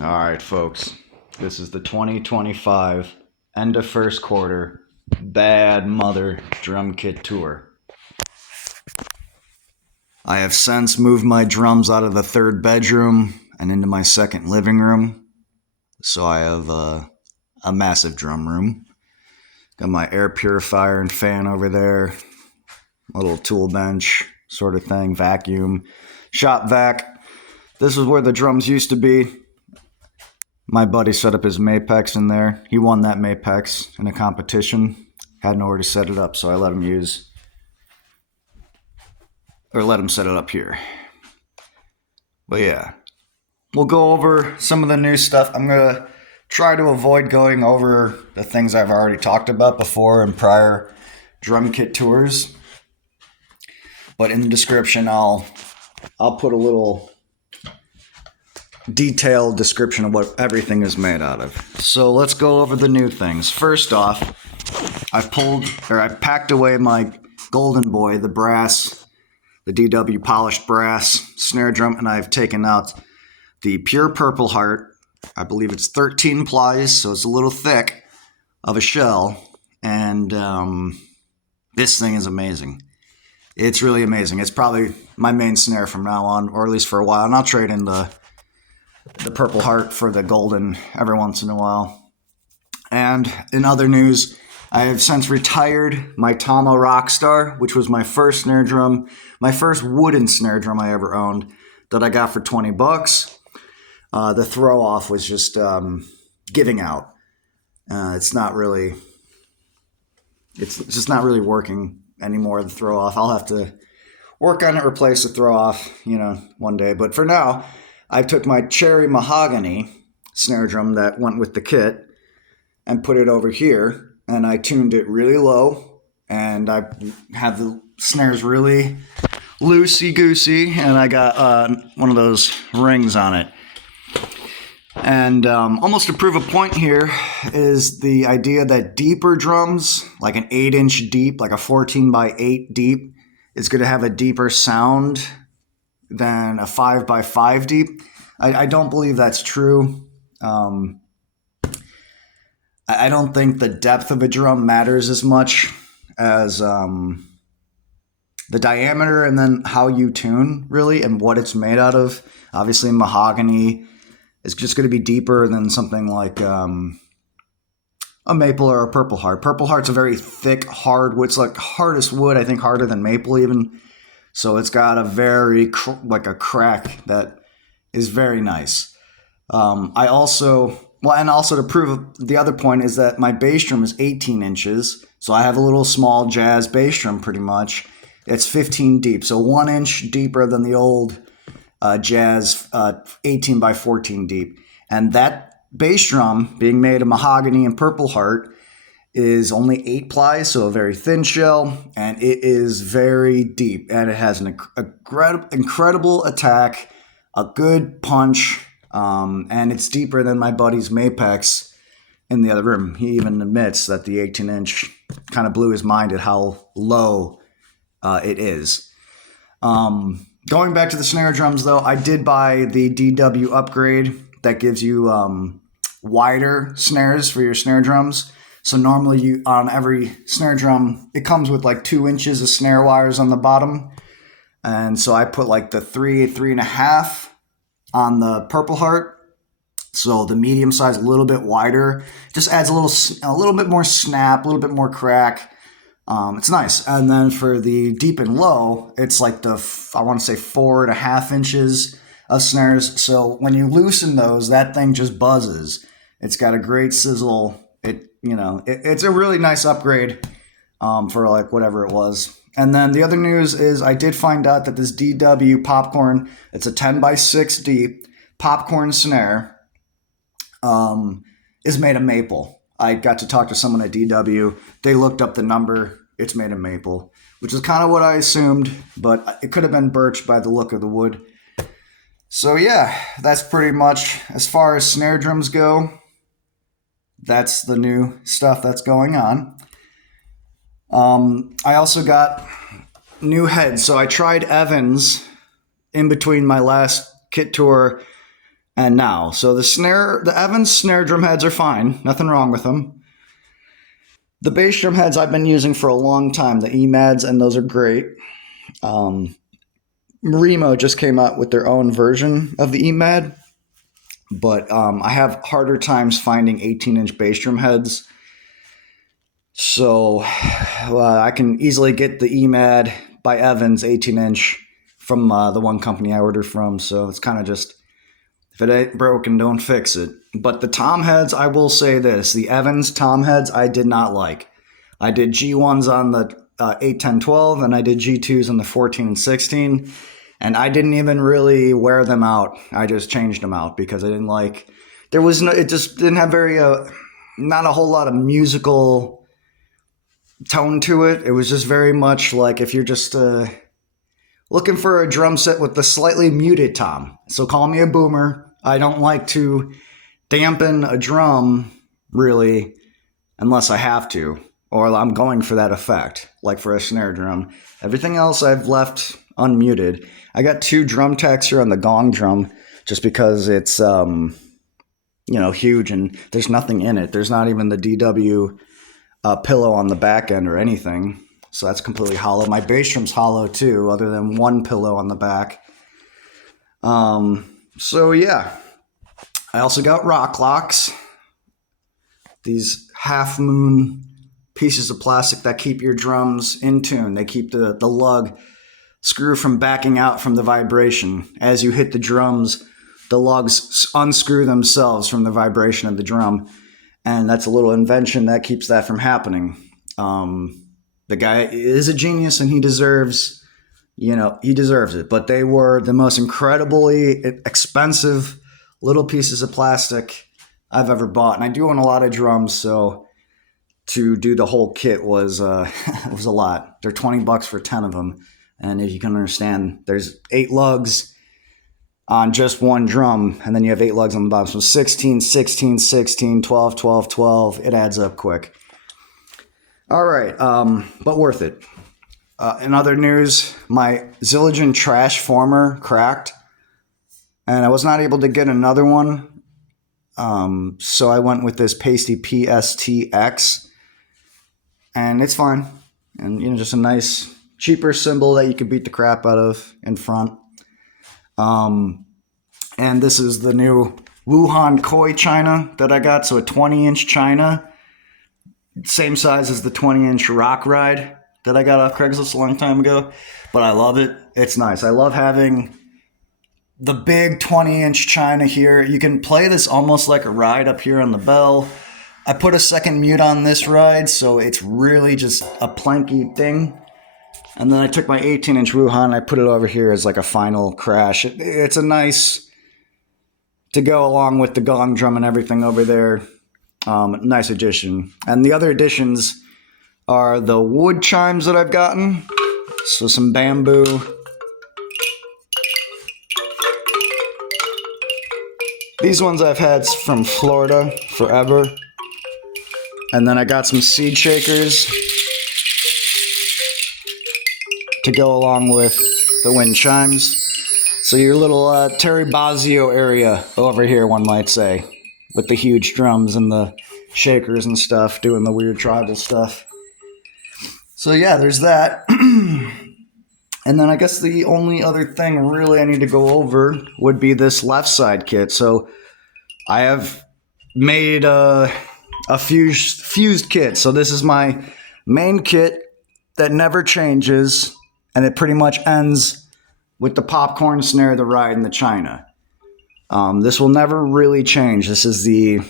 All right, folks. This is the 2025 end of first quarter Bad Mother drum kit tour. I have since moved my drums out of the third bedroom and into my second living room. So I have a massive drum room. Got my air purifier and fan over there. A little tool bench sort of thing, vacuum, shop vac. This is where the drums used to be. My buddy set up his Mapex in there. He won that Mapex in a competition. Had nowhere to set it up, so I let him set it up here. But yeah, we'll go over some of the new stuff. I'm going to try to avoid going over the things I've already talked about before in prior drum kit tours. But in the description, I'll put a little detailed description of what everything is made out of. So let's go over the new things. First off, I packed away my Golden Boy, the DW polished brass snare drum, and I've taken out the pure Purpleheart. I believe it's 13 plies, so it's a little thick of a shell, and this thing is amazing. It's really amazing. It's probably my main snare from now on, or at least for a while, and I'll trade in the Purpleheart for the Golden every once in a while. And in other news, I have since retired my Tama Rockstar, which was my first snare drum, my first wooden snare drum I ever owned that I got for $20. The throw off was just giving out. It's just not really working anymore, the throw off. I'll have to work on it, replace the throw off, one day. But for now, I took my Cherry Mahogany snare drum that went with the kit and put it over here, and I tuned it really low, and I have the snares really loosey-goosey, and I got one of those rings on it. And almost to prove a point here is the idea that deeper drums, like an 8-inch deep, like a 14 by 8 deep, is going to have a deeper sound than a 5 by 5 deep. I don't believe that's true. I don't think the depth of a drum matters as much as the diameter and then how you tune, really, and what it's made out of. Obviously, mahogany is just going to be deeper than something like a maple or a Purpleheart. Purpleheart's a very thick, hard wood. It's like hardest wood, I think harder than maple even. So it's got a very, like a crack that is very nice. And also to prove the other point is that my bass drum is 18 inches. So I have a little small jazz bass drum pretty much. It's 15 deep. So 1 inch deeper than the old jazz 18 by 14 deep. And that bass drum being made of mahogany and Purpleheart is only 8 plies, so a very thin shell, and it is very deep, and it has an incredible attack, a good punch, and it's deeper than my buddy's Mapex in the other room. He even admits that the 18-inch kind of blew his mind at how low it is. Going back to the snare drums, though, I did buy the DW upgrade that gives you wider snares for your snare drums. So normally on every snare drum, it comes with like 2 inches of snare wires on the bottom. And so I put like the 3.5 on the Purpleheart. So the medium size, a little bit wider, just adds a little bit more snap, a little bit more crack. It's nice. And then for the deep and low, it's like I want to say 4.5 inches of snares. So when you loosen those, that thing just buzzes. It's got a great sizzle. It's a really nice upgrade for like whatever it was. And then the other news is I did find out that this DW popcorn, it's a 10 by 6 deep popcorn snare, is made of maple. I got to talk to someone at DW. They looked up the number. It's made of maple, which is kind of what I assumed, but it could have been birch by the look of the wood. So yeah, that's pretty much as far as snare drums go. That's the new stuff that's going on. I also got new heads. So I tried Evans in between my last kit tour and now. So the Evans snare drum heads are fine. Nothing wrong with them. The bass drum heads I've been using for a long time, the Emads, and those are great. Remo just came out with their own version of the Emad, but I have harder times finding 18-inch bass drum heads. So I can easily get the Emad by Evans 18-inch from the one company I ordered from. So it's kind of just, if it ain't broken, don't fix it. But the tom heads, I will say this. The Evans tom heads I did not like. I did G1s on the 8, 10, 12, and I did G2s on the 14 and 16. And I didn't even really wear them out. I just changed them out because I didn't like, it just didn't have not a whole lot of musical tone to it. It was just very much like if you're just looking for a drum set with the slightly muted tom. So call me a boomer. I don't like to dampen a drum really unless I have to, or I'm going for that effect, like for a snare drum. Everything else I've left unmuted. I got 2 drum techs here on the Gong drum just because it's huge and there's nothing in it. There's not even the DW pillow on the back end or anything. So that's completely hollow. My bass drum's hollow too, other than one pillow on the back. So yeah. I also got rock locks. These half moon pieces of plastic that keep your drums in tune. They keep the lug screw from backing out from the vibration. As you hit the drums, the lugs unscrew themselves from the vibration of the drum. And that's a little invention that keeps that from happening. The guy is a genius and he deserves it. But they were the most incredibly expensive little pieces of plastic I've ever bought. And I do own a lot of drums, so to do the whole kit was it was a lot. They're $20 for 10 of them. And if you can understand, there's 8 lugs on just one drum, and then you have 8 lugs on the bottom. So 16, 16, 16, 12, 12, 12. It adds up quick. All right, but worth it. In other news, my Zildjian trash former cracked, and I was not able to get another one. So I went with this Paiste PSTX, and it's fine. And just a nice, cheaper cymbal that you could beat the crap out of in front. And this is the new Wuhan Koi China that I got. So a 20-inch China, same size as the 20-inch Rock Ride that I got off Craigslist a long time ago. But I love it. It's nice. I love having the big 20-inch China here. You can play this almost like a ride up here on the bell. I put a second mute on this ride, so it's really just a planky thing. And then I took my 18-inch Wuhan and I put it over here as like a final crash. It's a nice to go along with the Gong drum and everything over there. Nice addition. And the other additions are the wood chimes that I've gotten. So some bamboo. These ones I've had from Florida forever. And then I got some seed shakers to go along with the wind chimes. So your little Terry Bozzio area over here, one might say, with the huge drums and the shakers and stuff, doing the weird tribal stuff. So yeah, there's that. And then I guess the only other thing really I need to go over would be this left side kit. So I have made a fused kit. So this is my main kit that never changes, and it pretty much ends with the popcorn snare, the ride, and the China. This will never really change. This is the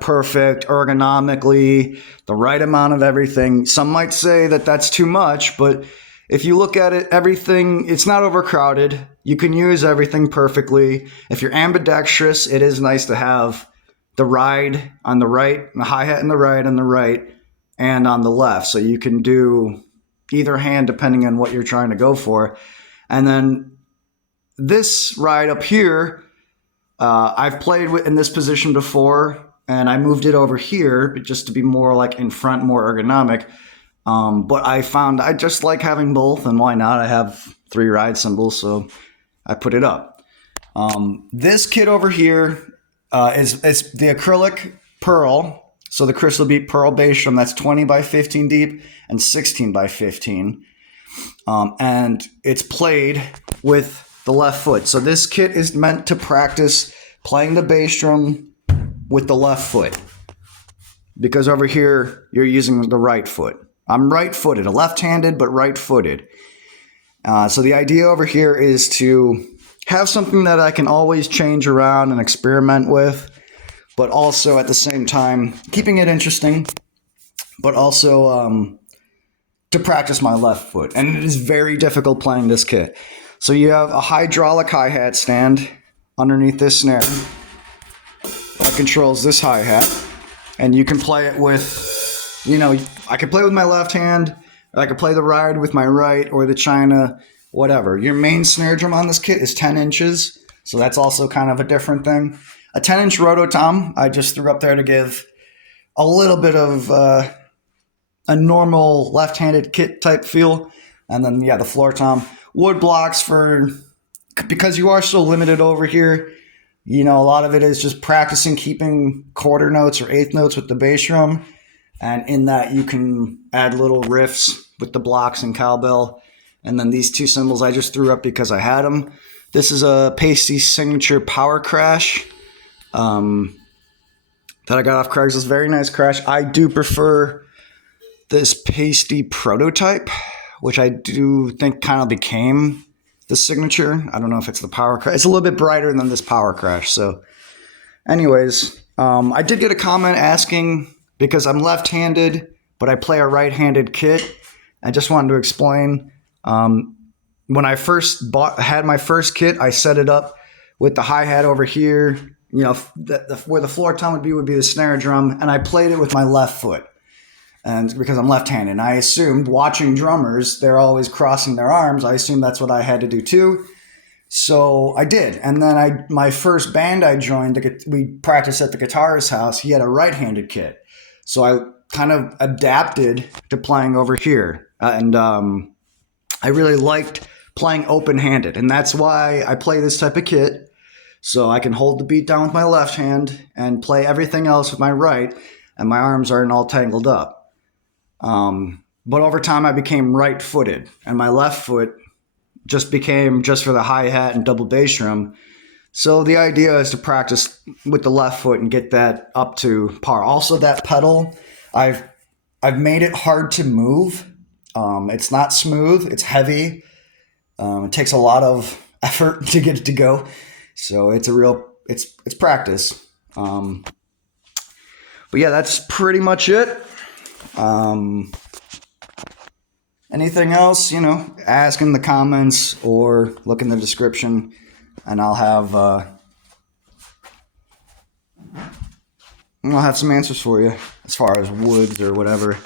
perfect ergonomically, the right amount of everything. Some might say that that's too much, but if you look at it, everything, it's not overcrowded. You can use everything perfectly. If you're ambidextrous, it is nice to have the ride on the right, the hi-hat on the right, and on the left. So you can do either hand depending on what you're trying to go for. And then this ride up here, I've played in this position before, and I moved it over here just to be more like in front, more ergonomic. But I found I just like having both, and why not? I have 3 ride cymbals, so I put it up. This kit over here is the acrylic pearl. So the crystal beat pearl bass drum, that's 20 by 15 deep and 16 by 15. And it's played with the left foot. So this kit is meant to practice playing the bass drum with the left foot. Because over here, you're using the right foot. I'm right-footed, left-handed, but right-footed. So the idea over here is to have something that I can always change around and experiment with, but also at the same time, keeping it interesting, but also to practice my left foot. And it is very difficult playing this kit. So you have a hydraulic hi-hat stand underneath this snare that controls this hi-hat. And you can play it with, you know, I can play with my left hand, or I can play the ride with my right, or the china, whatever. Your main snare drum on this kit is 10 inches, so that's also kind of a different thing. A 10-inch roto tom I just threw up there to give a little bit of a normal left-handed kit type feel. And then, yeah, the floor tom. Wood blocks because you are so limited over here. You know, a lot of it is just practicing keeping quarter notes or eighth notes with the bass drum. And in that, you can add little riffs with the blocks and cowbell. And then these two cymbals I just threw up because I had them. This is a Paiste signature power crash that I got off Craigslist. Very nice crash. I do prefer this Paiste prototype, which I do think kind of became the signature. I don't know if it's the power crash. It's a little bit brighter than this power crash. So anyways, I did get a comment asking, because I'm left-handed, but I play a right-handed kit. I just wanted to explain. When I first had my first kit, I set it up with the hi-hat over here. You know, where the floor tom would be the snare drum, and I played it with my left foot. And because I'm left-handed, and I assumed watching drummers, they're always crossing their arms. I assumed that's what I had to do too. So I did. And then my first band I joined, we practiced at the guitarist's house. He had a right-handed kit. So I kind of adapted to playing over here. And I really liked playing open-handed. And that's why I play this type of kit. So I can hold the beat down with my left hand and play everything else with my right. And my arms aren't all tangled up. But over time I became right-footed, and my left foot just became just for the hi-hat and double bass drum. So the idea is to practice with the left foot and get that up to par. Also, that pedal, I've made it hard to move. It's not smooth. It's heavy. It takes a lot of effort to get it to go. So it's it's practice. But yeah, that's pretty much it. Anything else, you know, ask in the comments or look in the description, and I'll have some answers for you as far as woods or whatever.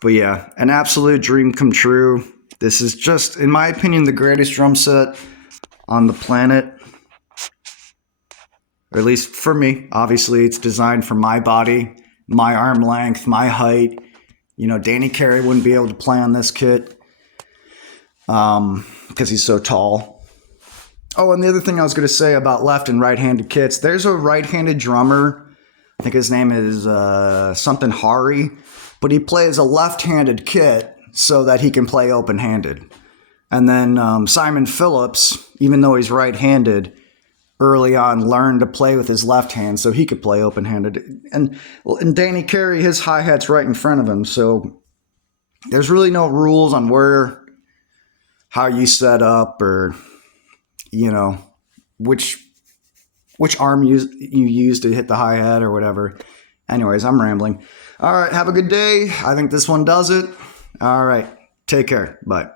But yeah, an absolute dream come true. This is just, in my opinion, the greatest drum set on the planet. Or at least for me. Obviously, it's designed for my body, my arm length, my height. You know, Danny Carey wouldn't be able to play on this kit because he's so tall. Oh, and the other thing I was going to say about left and right-handed kits, there's a right-handed drummer. I think his name is something Hari, but he plays a left-handed kit so that he can play open-handed. And then Simon Phillips, even though he's right-handed, early on learned to play with his left hand so he could play open-handed. And Danny Carey, his hi-hat's right in front of him, so there's really no rules on how you set up, or, you know, which arm you use to hit the hi-hat or whatever. Anyways, I'm rambling. All right, have a good day. I think this one does it. All right, take care. Bye.